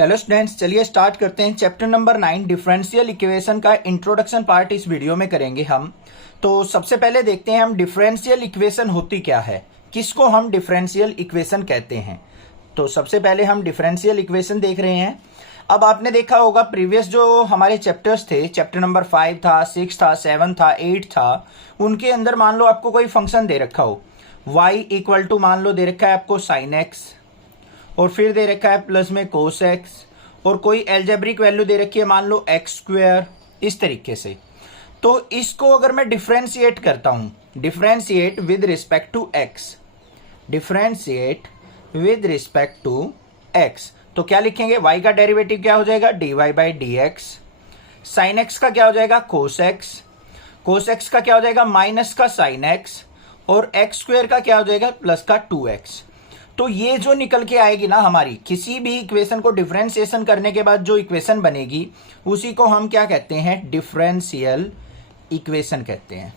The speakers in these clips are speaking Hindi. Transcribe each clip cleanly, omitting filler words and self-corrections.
हेलो स्टूडेंट्स, चलिए स्टार्ट करते हैं। चैप्टर नंबर 9 डिफरेंशियल इक्वेशन का इंट्रोडक्शन पार्ट इस वीडियो में करेंगे हम। तो सबसे पहले देखते हैं हम डिफरेंशियल इक्वेशन होती क्या है, किसको हम डिफरेंशियल इक्वेशन कहते हैं। तो सबसे पहले हम डिफरेंशियल इक्वेशन देख रहे हैं। अब आपने देखा होगा प्रीवियस जो हमारे चैप्टर्स थे, चैप्टर नंबर 5 था, 6 था, 7 था, 8 था, उनके अंदर मान लो आपको कोई फंक्शन दे रखा हो, y इक्वल टू मान लो दे रखा है आपको साइन एक्स, और फिर दे रखा है प्लस में कोस एक्स, और कोई एल्जेब्रिक वैल्यू दे रखी है मान लो एक्स स्क्वायर, इस तरीके से। तो इसको अगर मैं डिफरेंशिएट करता हूं, differentiate with respect to x, differentiate with respect to x, तो क्या लिखेंगे, y का डेरिवेटिव क्या हो जाएगा, dy by d x, sine x का क्या हो जाएगा, कोस एक्स, कोस एक्स का क्या हो जाएगा, माइनस का साइन एक्स, और एक्स स्क्वायर का क्या हो जाएगा, प्लस का 2x। तो ये जो निकल के आएगी ना हमारी, किसी भी इक्वेशन को डिफरेंशिएशन करने के बाद जो इक्वेशन बनेगी उसी को हम क्या कहते हैं, डिफरेंशियल इक्वेशन कहते हैं।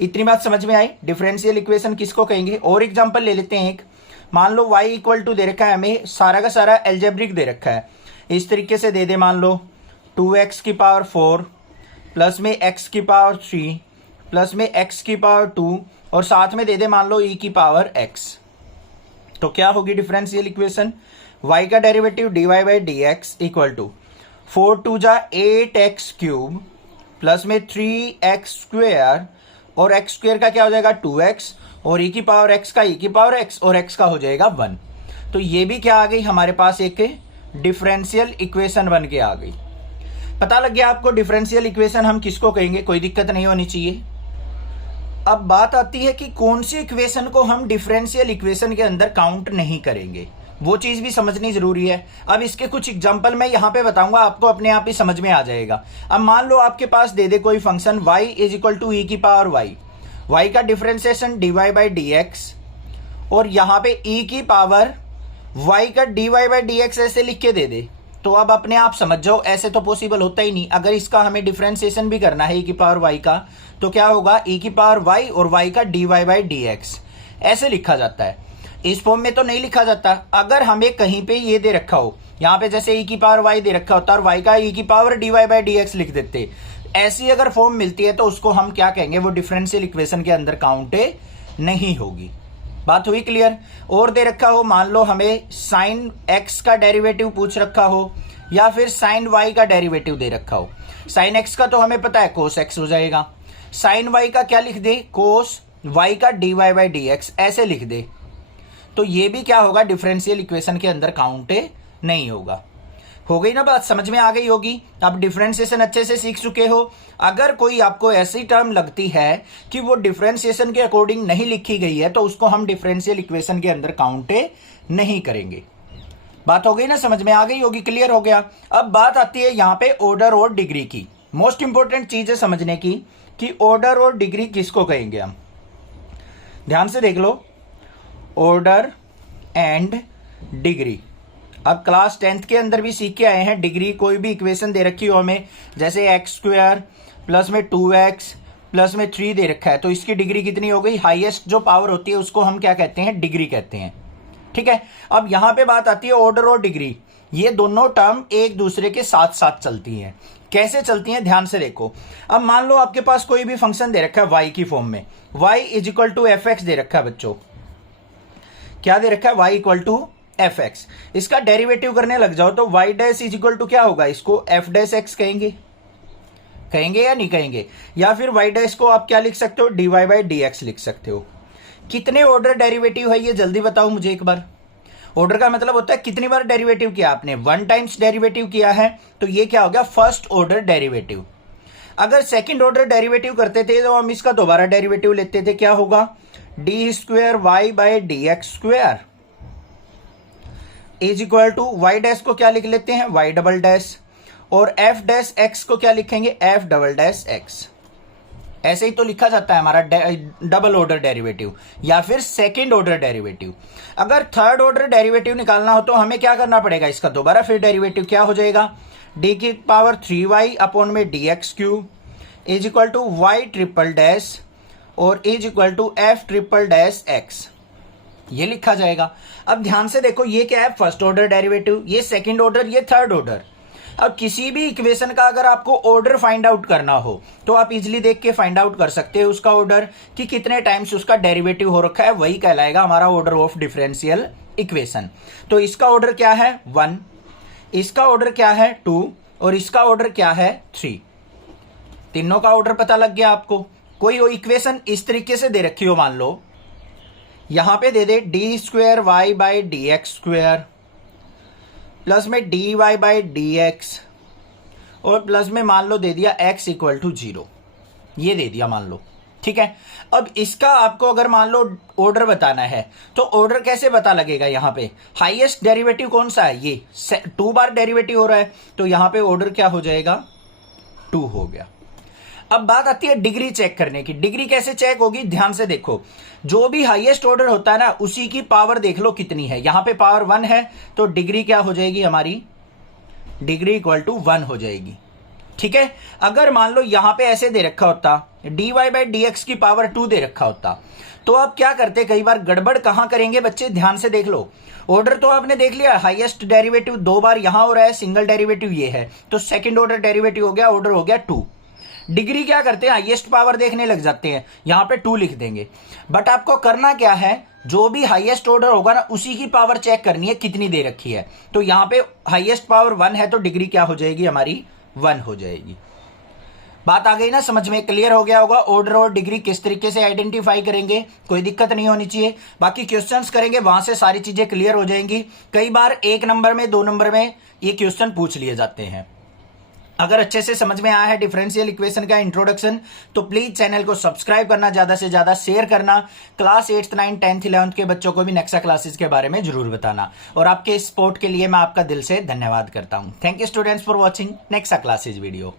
इतनी बात समझ में आई, डिफरेंशियल इक्वेशन किसको कहेंगे। और एग्जांपल ले लेते हैं एक, मान लो y इक्वल टू दे रखा है हमें, सारा का सारा एल्जेब्रिक दे रखा है, इस तरीके से दे दे मान लो 2x की पावर 4 प्लस में x की पावर 3 प्लस में x की पावर 2 और साथ में दे दे मान लो e की पावर x। तो क्या होगी डिफरेंशियल इक्वेशन, y का derivative dy by d x equal to 4 to जा 8x क्यूब प्लस में 3x स्क्वेयर, और x स्क्वेयर का क्या हो जाएगा 2x, और e की पावर x का e की पावर x, और x का हो जाएगा 1। तो ये भी क्या आ गई हमारे पास, एक डिफरेंशियल इक्वेशन बन के आ गई। पता लग गया आपको डिफरेंशियल इक्वेशन हम किसको कहेंगे, कोई दिक्कत नहीं होनी चाहिए। अब बात आती है कि कौन सी इक्वेशन को हम डिफरेंशियल इक्वेशन के अंदर काउंट नहीं करेंगे, वो चीज भी समझनी जरूरी है। अब इसके कुछ एग्जांपल मैं यहां पे बताऊंगा, आपको अपने आप ही समझ में आ जाएगा। अब मान लो आपके पास दे दे कोई function y is equal to e की पावर y का differentiation dy by d x, और यहां पे e की पावर y का dy बाई डी एक्स ऐसे लिख के दे दे। तो अब अपने आप समझ जाओ, ऐसे तो पॉसिबल होता ही नहीं। अगर इसका हमें डिफरेंशिएशन भी करना है e की पावर y का, तो क्या होगा, e की पावर y और y का dy बाई डी एक्स ऐसे लिखा जाता है। इस फॉर्म में तो नहीं लिखा जाता। अगर हमें कहीं पे ये दे रखा हो, यहाँ पे जैसे e की पावर y दे रखा होता है और y का e की power dy by d x लिख देते, ऐसी अगर फॉर्म मिलती है तो उसको हम क्या कहेंगे, वो डिफरेंशियल इक्वेशन के अंदर काउंट नहीं होगी। बात हुई क्लियर। और दे रखा हो, मान लो हमें साइन x का डेरिवेटिव पूछ रखा हो, या फिर साइन y का डेरिवेटिव दे रखा हो। साइन x का तो हमें पता है कोस x हो जाएगा, साइन y का क्या लिख दे, कोस y का dy बाई डी एक्स ऐसे लिख दे। तो ये भी क्या होगा, डिफरेंशियल इक्वेशन के अंदर काउंट नहीं होगा। हो गई ना बात, समझ में आ गई होगी। आप डिफरेंशिएशन अच्छे से सीख चुके हो। अगर कोई आपको ऐसी टर्म लगती है कि वो डिफरेंशिएशन के अकॉर्डिंग नहीं लिखी गई है, तो उसको हम डिफरेंशियल इक्वेशन के अंदर काउंट नहीं करेंगे। बात हो गई ना, समझ में आ गई होगी, क्लियर हो गया। अब बात आती है यहाँ पे ऑर्डर और डिग्री की। मोस्ट इंपॉर्टेंट चीज है समझने की कि ऑर्डर और डिग्री किसको कहेंगे हम। ध्यान से देख लो, ऑर्डर एंड डिग्री। अब क्लास 10th के अंदर भी सीख के आए हैं, डिग्री कोई भी इक्वेशन दे रखी हो हमें, जैसे एक्स स्क्वायर प्लस में 2x प्लस में 3 दे रखा है, तो इसकी डिग्री कितनी हो गई, हाईएस्ट जो पावर होती है उसको हम क्या कहते हैं, डिग्री कहते हैं। ठीक है। अब यहां पे बात आती है ऑर्डर और डिग्री, ये दोनों टर्म एक दूसरे के साथ साथ चलती हैं। कैसे चलती हैं, ध्यान से देखो। अब मान लो आपके पास कोई भी फंक्शन दे रखा है y की फॉर्म में, y is equal to f x दे रखा है बच्चों। क्या दे रखा है, y equal to f x. इसका डेरिवेटिव करने लग जाओ तो y dash is equal to क्या होगा, इसको एफ डैश एक्स कहेंगे, कहेंगे या नहीं कहेंगे। या फिर y डैश को आप क्या लिख सकते हो, dy बाई डी एक्स लिख सकते हो। कितने ऑर्डर डेरिवेटिव है ये जल्दी बताओ मुझे एक बार। ऑर्डर का मतलब होता है कितनी बार डेरिवेटिव किया आपने, 1 टाइम्स डेरिवेटिव किया है, तो ये क्या हो गया, फर्स्ट ऑर्डर डेरिवेटिव। अगर सेकंड ऑर्डर डेरिवेटिव करते थे तो हम इसका दोबारा डेरिवेटिव लेते थे, क्या होगा, d square y by d x square is equal to y dash को क्या लिख लेते हैं, वाई डबल डैश, और एफ डैश एक्स को क्या लिखेंगे, एफ डबल डैश एक्स। ऐसे ही तो लिखा जाता है हमारा डबल ऑर्डर डेरिवेटिव या फिर सेकंड ऑर्डर डेरिवेटिव। अगर थर्ड ऑर्डर डेरिवेटिव निकालना हो तो हमें क्या करना पड़ेगा, इसका दोबारा फिर डेरिवेटिव क्या हो जाएगा, डी की पावर 3y अपॉन में d x cube is equal to y triple dash और is equal to f triple dash x. ये लिखा जाएगा। अब ध्यान से देखो, ये क्या है, फर्स्ट ऑर्डर डेरिवेटिव, ये सेकंड ऑर्डर, ये थर्ड ऑर्डर। अब किसी भी इक्वेशन का अगर आपको ऑर्डर फाइंड आउट करना हो तो आप इजीली देख के फाइंड आउट कर सकते हो उसका ऑर्डर, कि कितने टाइम्स उसका डेरिवेटिव हो रखा है, वही कहलाएगा हमारा ऑर्डर ऑफ डिफरेंशियल इक्वेशन। तो इसका ऑर्डर क्या है 1, इसका ऑर्डर क्या है 2 और इसका ऑर्डर क्या है 3। तीनों का ऑर्डर पता लग गया आपको। कोई इक्वेशन इस तरीके से दे रखी हो, मान लो यहां पे दे दे d square y by d x square plus में d y by d x और प्लस में मान लो दे दिया x इक्वल टू 0, ये दे दिया मान लो, ठीक है। अब इसका आपको अगर मान लो ऑर्डर बताना है तो ऑर्डर कैसे पता लगेगा, यहां पे हाईएस्ट डेरिवेटिव कौन सा है, ये 2 बार डेरिवेटिव हो रहा है तो यहां पे ऑर्डर क्या हो जाएगा 2 हो गया। अब बात आती है डिग्री चेक करने की। डिग्री कैसे चेक होगी, ध्यान से देखो, जो भी हाईएस्ट ऑर्डर होता है ना उसी की पावर देख लो कितनी है। यहां पे पावर 1 है तो डिग्री क्या हो जाएगी हमारी, डिग्री इक्वल टू 1 हो जाएगी, ठीक है। अगर मान लो यहां पे ऐसे दे रखा होता dy बाई डी एक्स की पावर 2 दे रखा होता तो आप क्या करते, कई बार गड़बड़ कहां करेंगे बच्चे, ध्यान से देख लो। ऑर्डर तो आपने देख लिया, हाईएस्ट डेरिवेटिव 2 बार यहां हो रहा है, सिंगल डेरिवेटिव ये है, तो सेकंड ऑर्डर डेरिवेटिव हो गया, ऑर्डर हो गया 2। डिग्री क्या करते हैं, हाईएस्ट पावर देखने लग जाते हैं, यहां पे 2 लिख देंगे। बट आपको करना क्या है, जो भी हाईएस्ट ऑर्डर होगा ना उसी की पावर चेक करनी है कितनी दे रखी है। तो यहां पे हाईएस्ट पावर 1 है तो डिग्री क्या हो जाएगी हमारी 1 हो जाएगी। बात आ गई ना समझ में, क्लियर हो गया होगा। ऑर्डर और डिग्री किस तरीके से आइडेंटिफाई करेंगे, कोई दिक्कत नहीं होनी चाहिए। बाकी क्वेश्चंस करेंगे वहां से सारी चीजें क्लियर हो जाएंगी। कई बार 1 नंबर में 2 नंबर में ये क्वेश्चन पूछ लिए जाते हैं। अगर अच्छे से समझ में आया है डिफरेंशियल इक्वेशन का इंट्रोडक्शन तो प्लीज चैनल को सब्सक्राइब करना, ज्यादा से ज्यादा शेयर करना। Class 8th 9th 10th 11th के बच्चों को भी नेक्सा क्लासेस के बारे में जरूर बताना। और आपके सपोर्ट के लिए मैं आपका दिल से धन्यवाद करता हूं। Thank you students for watching Nexa classes video.